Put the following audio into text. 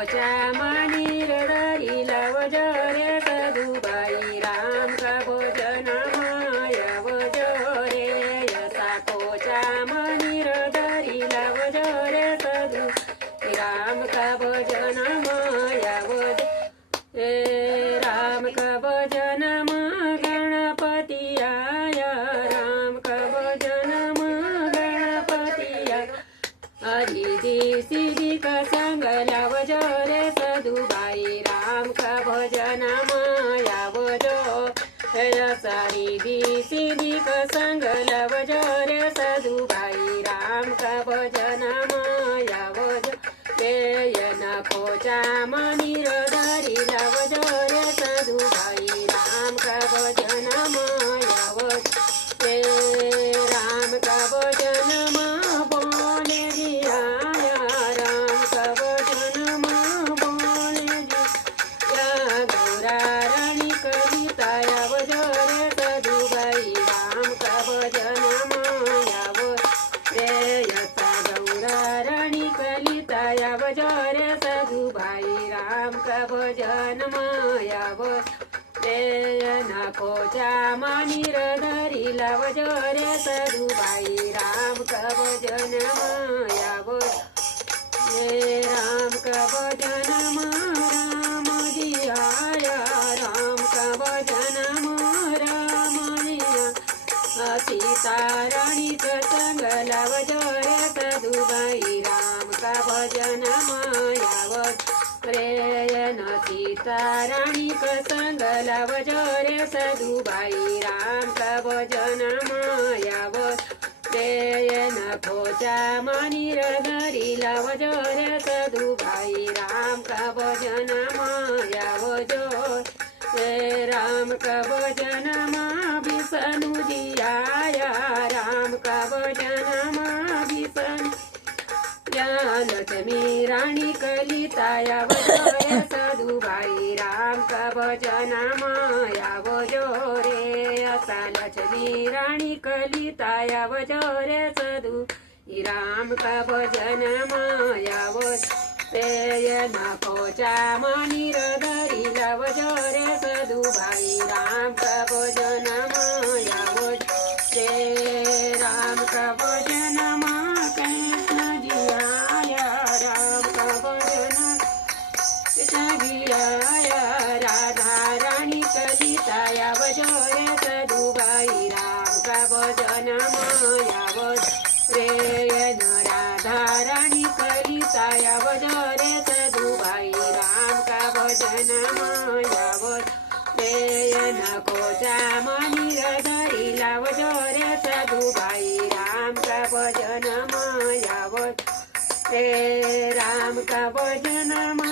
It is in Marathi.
पोचा मनीर धरी लावज रे सदुबाई राम का भजन माया वज रे यसा पोचा मनीर धरी लावज रे सदु राम का भजन माया वज रे राम का भजन मा गणपति आया राम का भजन मा गणपति आया हरिदी सिद्धी का संग लावज रे सदुबाई राम का भजन माया वजो सारिदी सिद्धी का संग लावज रे सदुबाई राम का भजन माया वजो न पोचा मनीर धरी लावज रे सदुबाई राम का भजन माया वजो राम का भजन मा बोले दिया राम का भजन मा बोले दिया गौरा रानी कलिताया वज रे सदुबाई राम का भजन माया रे यसा गौरा रानी कलिताया वज रे सदुबाई राम का भजन माया रे न पोचा मनीर धरी लावज रे सदुबाई राम का भजन माया रे राम का भजन मा राम जिया राम का भजन मा राम जिया सीता रानी का संग लावज रे सदुबाई राम का भजन माया रे न सीता रानी का संग लावज रे सदुबाई राम का भजन माया रे न पोचा मनीर धरी लावज रे सदुबाई राम का भजन माया वजो रे राम का भजन मा विष्णु जिया राम का भजन मा विष्णु लक्ष्मी रानी कलिताया वज रे सदुबाई राम का भजन माया वजो रे असा लक्ष्मी रानी कलिताया वज रे सदु राम का भजन माया वज रे न पोचा मनीर धरी लावज रे सदुबाई राम का भजन माया वज रे राम का भजन मा कृष्ण जिया राम का भजन कृष्ण जिया राधा रानी कलिताया वज रे सदुबाई राम का भजन माया वज रे न राधा रानी कलिताया वज रे सदुबाई राम का भजन माया वज रे न कोचा मनीर धरी लावज रे सदुबाई राम का भजन माया वज रे राम का भजन मा